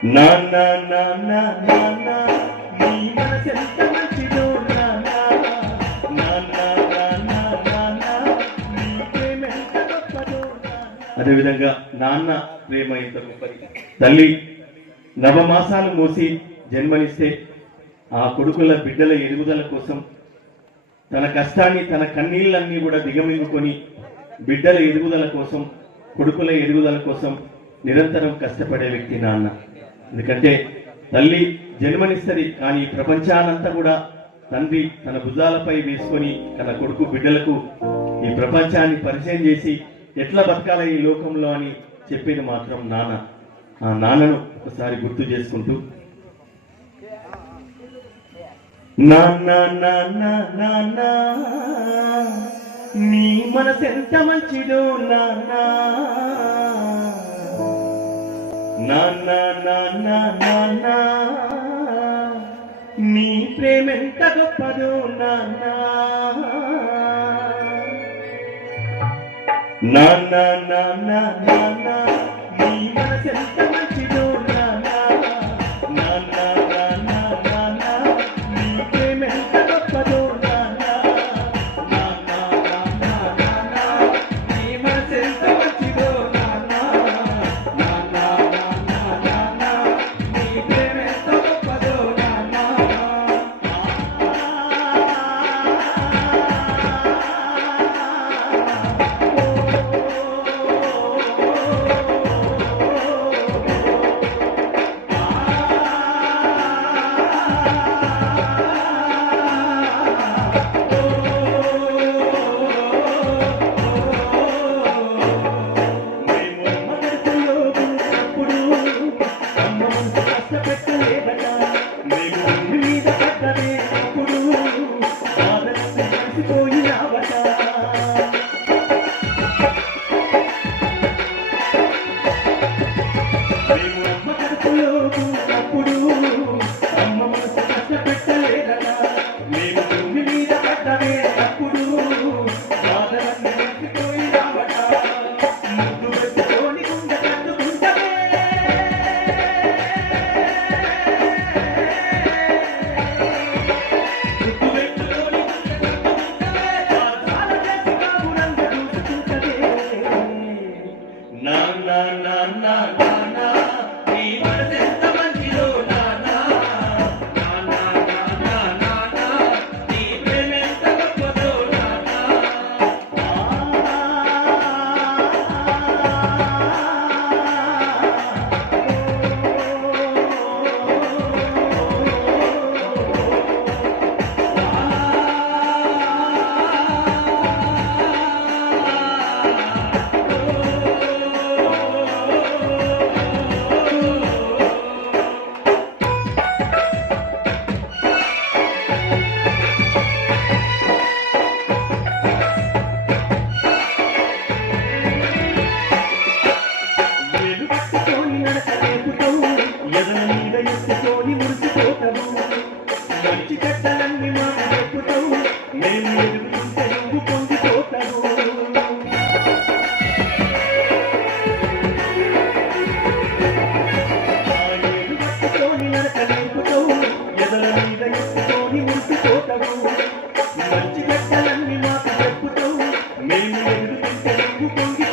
నాన్న నాన్న నాన్న నీ మనసెంత మంచిదో నీ ప్రేమెంత గొప్పదో అదేవిధంగా నాన్న ప్రేమ ఎంత గొప్పది తల్లి నవమాసాలు మోసి జన్మనిస్తే ఆ కొడుకుల బిడ్డల ఎదుగుదల కోసం తన కష్టాన్ని తన కన్నీళ్ళన్నీ కూడా దిగమింగుకొని బిడ్డల ఎదుగుదల కోసం కొడుకుల ఎదుగుదల కోసం నిరంతరం కష్టపడే వ్యక్తి నాన్న ఎందుకంటే తల్లి జన్మనిస్తుంది కానీ ప్రపంచానంతా కూడా తండ్రి తన భుజాలపై వేసుకొని తన కొడుకు బిడ్డలకు ఈ ప్రపంచాన్ని పరిచయం చేసి ఎట్లా బతకాల ఈ లోకంలో అని చెప్పేది మాత్రం నాన్న. ఆ నాన్నను ఒకసారి గుర్తు చేసుకుంటూ. నాన్న నాన్న నాన్న నీ మనసెంత మంచిదో నాన్న. నాన్న నాన్న నాన్న నీ ప్రేమెంత గొప్పదో నాన్న నాన్న నాన్న నాన్న నీ మనసెంత అప్పుడు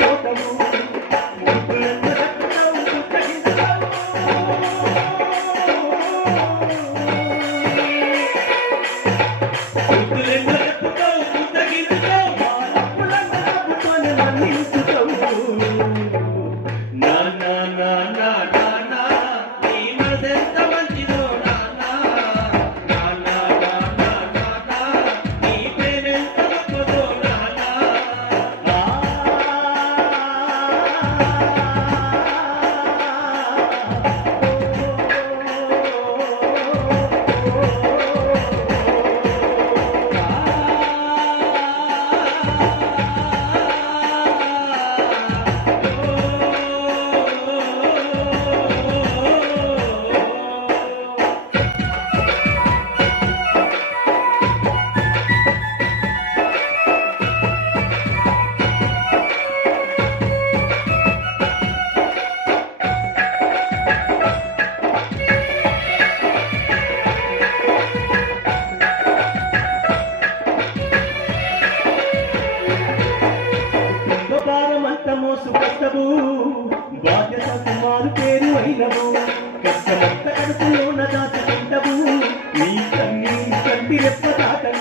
నువ్వు ఆ అయినవు కష్టమంత కడుపులోన దాచుకుంటవు నీ కన్నీ కంటి రెప్ప దాటవు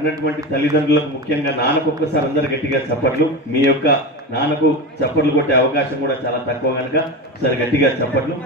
అన్నటువంటి తల్లిదండ్రులకు ముఖ్యంగా నాన్నకు ఒక్కసారి అందరు గట్టిగా చప్పట్లు మీ యొక్క నాన్నకు చప్పట్లు కొట్టే అవకాశం కూడా చాలా తక్కువ కనుక సరే గట్టిగా చప్పట్లు.